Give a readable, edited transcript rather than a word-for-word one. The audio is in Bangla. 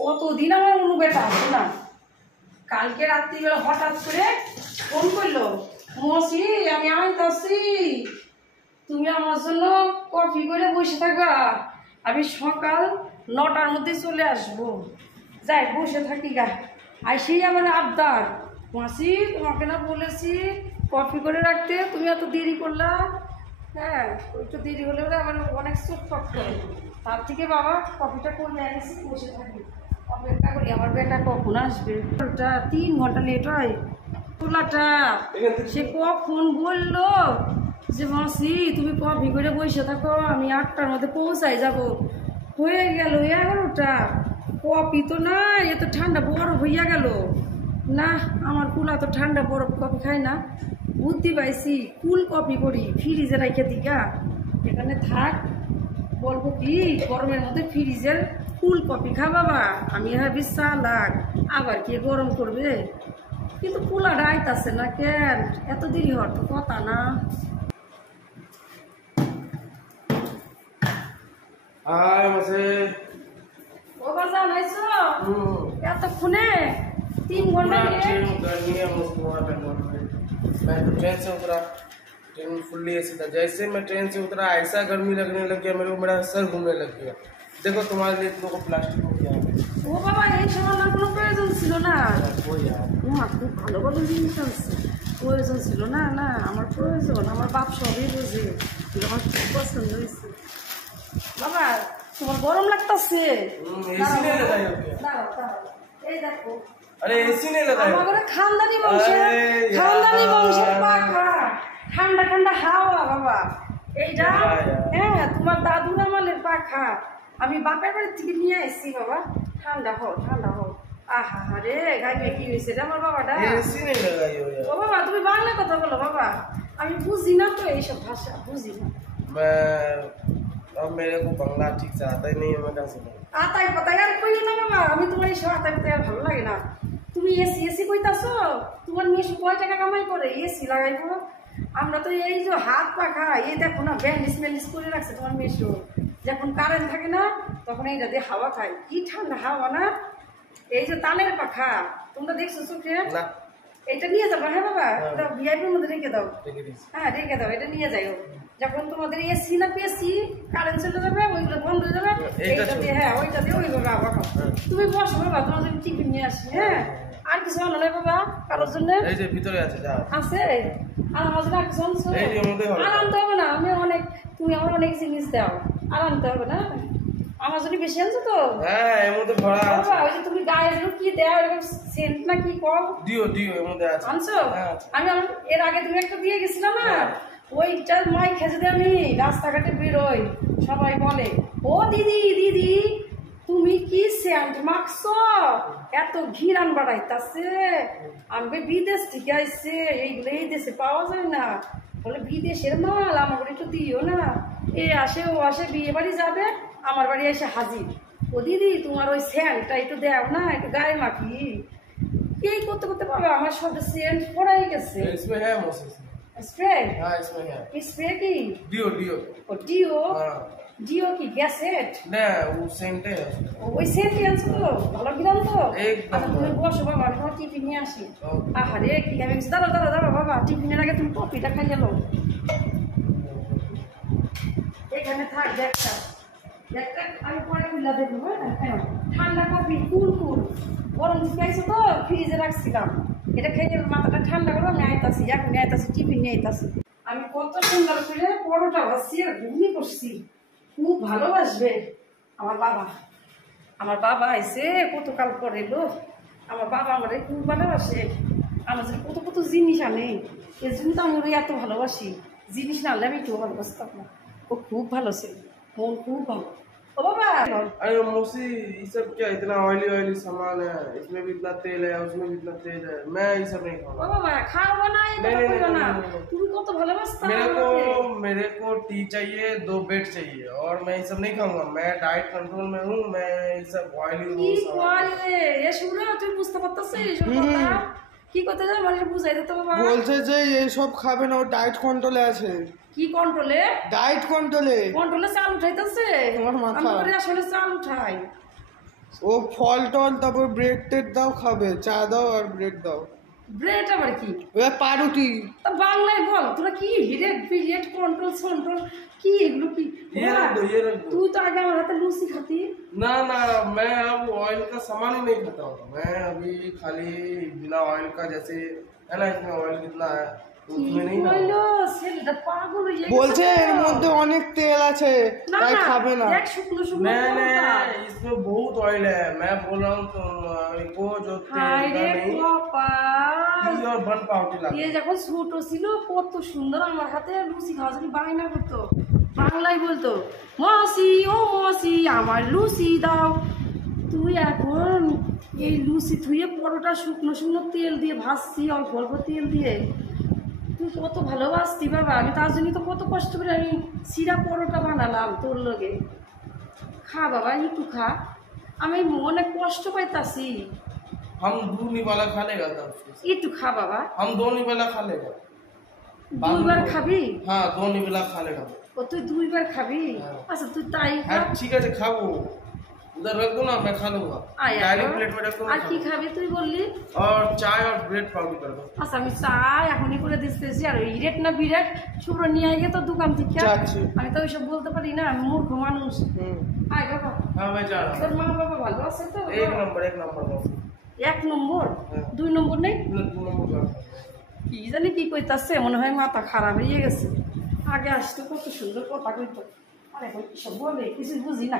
কতদিন আমার অনু বেটা আসে না। কালকে রাত্রিবেলা হঠাৎ করে ফোন করলো, মসি আমি আইতাছি, তুমি আমার জন্য কফি করে বসে থাকবা, আমি সকাল 9টার মধ্যে চলে আসবো। যাই বসে থাকি গা। আইসেই আমার আবদার, মাসি তোমাকে না বলেছি কফি করে রাখতে, তুমি এত দেরি করলা। হ্যাঁ একটু দেরি হলে আমার অনেক চোটফট করে, তার থেকে বাবা কফিটা করে এনেছি, বসে থাকি অপেক্ষা করি আমার বেটা কখন আসবে। 3 ঘন্টা লেট হয়। তোলাটা সে কখন বললো যে মাসি তুমি কফি করে বসে থাকো, আমি 8টার মধ্যে পৌঁছাই যাব। হয়ে গেল 11টা, কফি তো না, এ তো ঠান্ডা বরফ হইয়া গেল। না আমার কুলা তো ঠান্ডা বরফ কফি খায় না, বুদ্ধি পাইছি কুল কফি করি, ফ্রিজে রাখে দিকা এখানে থাক। বলবো কি গরমের মধ্যে ফ্রিজের কুল কফি খা বাবা, আমি ভাবি চালাক, আবার কে গরম করবে। কিন্তু কুলাটা আইতাছে না কেন, এত দেরি হওয়ার তো কথা না। ও বাজা নাইছো এতক্ষণে 3 घंटा मैं तो ट्रेन से उतरा, ट्रेन फुल्ली एसी था। जैसे मैं ट्रेन से उतरा ऐसा गर्मी लगने लग गया मेरे को, मेरा सर घूमने लग गया। देखो तुम्हारे लिए तुमको प्लास्टिक हो गया। ও বাবা এই সামান্য কোনো প্রয়োজন ছিল না। कोई यार খুব ভালো ভালো জিনিস আছে, প্রয়োজন ছিল না। না আমার প্রয়োজন, আমার বাপ সবই বোঝে, আমার খুব পছন্দ হয়েছে। বাবা তোমার গরম লাগতেছে, एसी नहीं लगाई हो क्या? দাঁড়াও দাঁড়াও, এই দেখো अरे एसी नहीं लगाई हो? আমার ঘরে খানদানি বংশের পাখা, ঠান্ডা ঠান্ডা হাওয়া বাবা এইটা। হ্যাঁ তোমার দাদুর আমলের পাখা, আমি বাপের বাড়ি থেকে নিয়ে এসেছি বাবা। ঠান্ডা হোক ঠান্ডা হোক। আহা রে গাইবে কি হয়েছে রে আমার বাবাটা। एसी नहीं लगाई हो यार? ও বাবা তুমি বাংলা কথা বলো বাবা, আমি বুঝি না তো এইসব ভাষা, বুঝি না। मैं अब मेरे को बंगला ठीक से आता ही नहीं है, मैं क्या सुनूं? আতাই পাতাই আর কইও না বাবা, আমি তোমার এইসব আতাই পাতাই আর ভালো লাগে না। তুমি এসি এসি কইতাছো, তোমার মেয়ে কয় টাকা কামাই করে এসি লাগাইবো? আমরা তো এই যে হাত পাখা, এই দেখো না ব্যান্ডিস ম্যান্ডিস করে রাখছে তোমার মেয়ে। যখন কারেন্ট থাকে না তখন এইটা দিয়ে হাওয়া খায়, কি ঠান্ডা হাওয়া না। এই যে তালের পাখা তোমরা দেখছো চোখে, ना এটা নিয়ে যাবো। হ্যাঁ বাবা এটা ভিআইপির মধ্যে রেখে দাও। ठीक है। হ্যাঁ রেখে দাও, এটা নিয়ে যাও। যখন তোমাদের এসি না পেসি কারেন্ট চলে যাবে, ওইগুলো বন্ধ হয়ে যাবে, এইটা দিয়ে হ্যাঁ ওইটা দিয়ে ওইভাবে আবার তুমি বসো বাবা, তোমার জন্য টিফিন নিয়ে আসি। হ্যাঁ আর কিছু আনো নাই বাবা কারোর জন্য? এই যে ভিতরে আছে যা আছে আর আমার জন্য আর কিছু আনছো? এই যে মধ্যে হবে। আর আনতে হবে না, আমি অনেক, তুমি আমার অনেক জিনিস দাও, আর আনতে হবে না। আমার জন্য বেশি আনছো তো? হ্যাঁ এর মধ্যে ভরা আছে। বাবা ওই যে তুমি গায়ে যেন কি দেও এরকম সেন্ট না কি কম দিও দিও এর মধ্যে আছে। আনছো? হ্যাঁ। আমি এর আগে তুমি একটা দিয়ে গেছিল না, ওইটা মাই খেজে দিয়ে আমি রাস্তাঘাটে বেরোই, সবাই বলে ও দিদি দিদি তুমি কি সেন্ট মাখছো, এত ঘিরান বাড়াইতাছে, আমি বিদেশ থেকে আইছে, এইগুলো এই দেশে পাওয়া যায় না, বলে বিদেশের মাল আমার একটু দিও না। এ আসে ও আসে, বিয়ে বাড়ি যাবে, আমার বাড়ি এসে হাজির, ও দিদি তোমার ওই সেন্টটা একটু দেও না, একটু গায়ে মাখি। এই করতে করতে পাবে আমার সব সেন্ট পড়াই গেছে। इसमें है मोसेस। স্প্রে? हाँ इसमें है। স্প্রে কি? Deo deo. ও ডিও? हाँ ডিও কি গ্যাসেট? ना वो सेंट है। ওই সেন্টই আনছো তো, ভালো কিরাম তো? একদম। আচ্ছা তুমি বসো বাবা, আমি তোমার টিফিন নিয়ে আসি। ওকে। আহারে কি আমি দাঁড়াও দাঁড়াও দাঁড়াও বাবা, টিফিনের আগে তুমি কফিটা খাই গেল। এখানে থাক ব্যাগটা, ব্যাগটা আমি পরে খুলে দেবো। হ্যাঁ ঠান্ডা কফি কুল কুল, গরম থেকে আইসো তো ফ্রিজে রাখছিলাম, এটা খেয়ে মাথাটা ঠান্ডা করো, আমি আইতাছি, এখন আইতাছি টিফিন নিয়ে আইতাছি। আমি কত সুন্দর করে পরোটা ভাজছি আর ঘুগনি করছি, খুব ভালোবাসবে আমার বাবা। আমার বাবা আইসে কতকাল পরে এলো, আমার বাবা আমার খুব ভালোবাসে, আমার জন্য কত কত জিনিস আনে, এর জন্য তো আমি ওর এত ভালোবাসি। জিনিস না আনলে আমি একটু ভালোবাসতাম না। ও খুব ভালো ছিল, মন খুব ভালো। ও বাবা अरे मोसी ये सब क्या इतना ऑयली ऑयली सामान है, इसमें भी इतना तेल है उसमें भी इतना तेल है, मैं ये सब नहीं ও खाऊंगा। বাবা খাওয়া না, এটা नहीं, করো না, नहीं। তুমি কত ভালোবাসতা मेरे को टी चाहिए, 2 बेड चाहिए, और मैं ये सब नहीं खाऊंगा। मैं डाइट कंट्रोल में हूँ, मैं ये सब ऑयली কি করে এ শুনো, তুমি বুঝতে পারতেছো এইসব কথা কি করতে যাও, মানে বুঝাই দিতে বাবা। বলছে যে এইসব খাবে না, ও ডায়েট কন্ট্রোলে আছে। কি কন্ট্রোলে? ডায়েট কন্ট্রোলে। কন্ট্রোলে চাল উঠাইতেছে, তোমার মাথা। আমি করে আসলে চাল উঠাই। ও ফল টল তারপর ব্রেড টেড দাও, খাবে চা দাও আর ব্রেড দাও। ব্রেড আবার কি? ওরা পাউরুটি। তা বাংলায় বল, তোরা কি হিরেট পিরিয়ড কন্ট্রোল সন্ট্রোল কি এগুলো কি? ये रख दो, ये रख दो। तू तो आगे हमारे हाथ लूसी खाती है। ना ना, मैं अब ऑयल का सामान ही नहीं खाता हूँ। मैं अभी खाली बिना ऑयल का, जैसे है ना, इसमें ऑयल कितना है तो उसमें नहीं ना। বললো ছেলেটা পাগল হয়ে গেছে। বলছে এর মধ্যে অনেক তেল আছে না তাই না, খাবে না। দেখ শুকনো শুকনো मैंने লঙ্কা। इसमें बहुत ऑयल है, मैं बोल रहा हूँ तो को जो হায় तेल রে का नहीं কপাল। घी और बन पाउटी এ लगा। যখন ছোট ছিল কত সুন্দর আমার হাতে লুচি খাওয়া জন্য বায়না করতো, বাংলায় বলতো মাসি ও মাসি আমার লুচি দাও। তুই এখন এই লুচি থুয়ে পরোটা শুকনো শুকনো তেল দিয়ে ভাজছি, অল্প অল্প তেল দিয়ে। তুই কত ভালোবাসতি বাবা, আমি তার জন্যই তো কত কষ্ট করে আমি সিরা পরোটা বানালাম তোর লগে। খা বাবা একটু খা, আমি অনেক কষ্ট পাইতাছি। हम दो निवाला खा लेगा तब से। একটু খা বাবা। हम दो निवाला खा लेगा। দুইবার খাবি? हाँ, दो निवाला खा लेगा। ও তুই দুইবার খাবি? হ্যাঁ। আচ্ছা তুই তাই খা। हाँ ठीक है, खाओ उधर रख दो ना, मैं खा लूंगा। আয় डायरेक्ट এখন। प्लेट में रख दो আর ना, কি खा খাবি তুই বললি? लो। और चाय और ब्रेड पाउडर कर दो। আচ্ছা আমি চা এখনই করে দিতেছি। আর ইরেট না বিরেট শুভ্র নিয়ে আগে তো দোকান থেকে। যাচ্ছি। আমি তো ওইসব বলতে পারি না, আমি মূর্খ মানুষ। আয় বাবা, हाँ मैं जा रहा তোর মা বাবা ভালো আছে তো? हूँ। एक नंबर बाबू। এক নম্বর? হ্যাঁ। দুই নম্বর নেই? दो नंबर का। কি জানি কি কইতাছে, মনে হয় মাথা খারাপ হয়ে গেছে। আগে আসতো কত সুন্দর কথা কইতো, আর এখন এসব বলে কিছু বুঝি না।